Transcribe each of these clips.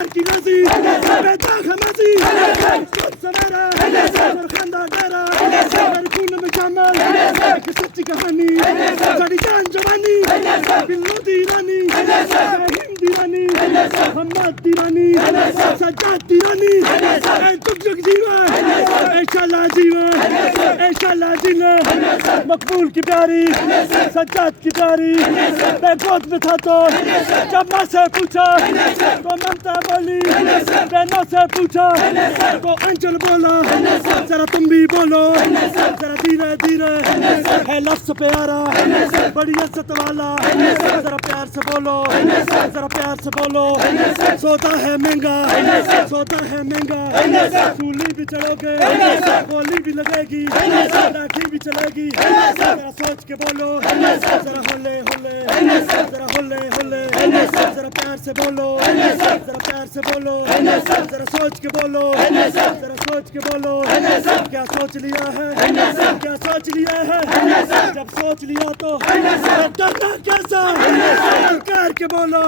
کی غازی بیداغ حمازی قدس میرا سرخندہ ڈیرا میرے خون میں شامل ایک سچی کہانی ساری جان جوانی بلو دیرانی رحیم دیرانی محمد دیرانی سجاد دیرانی اے جگ جگ جیوا اے شالا جیوا اے شالا جیوا مقبول کی پیاری سجاد کی پیاری میں گود میں تھا تو جب ماں سے پوچھا تو ممتا بولی بہنوں سے پوچھا تو انجل بولا ذرا تم بھی بولو ذرا دھیرے دھیرے ہے لفظ پیارا بڑی عزت والا ذرا پیار سے بولو ذرا پیار سے بولو سودا ہے مہنگا سودا ہے مہنگا سولی بھی چڑھو گے گولی بھی لگے گی لاٹھی بھی چلے گی ذرا سوچ کے بولو ذرا ہولے ہولے ذرا ہولے ہولے ذرا پیار سے بولو ذرا پیار سے بولو ذرا سوچ کے بولو ذرا سوچ کے بولو کیا سوچ لیا ہے کیا سوچ لیا ہے جب سوچ لیا تو ڈرنا کیسا کر کے بولو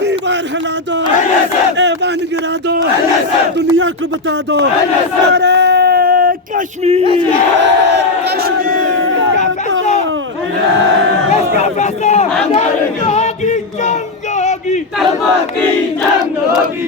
دیوار ہلا دو ایوان گرا دو دنیا کو بتا دو ارے کشمیر ہماری ہوگی جنگ ہوگی، طلبہ کی جنگ ہوگی۔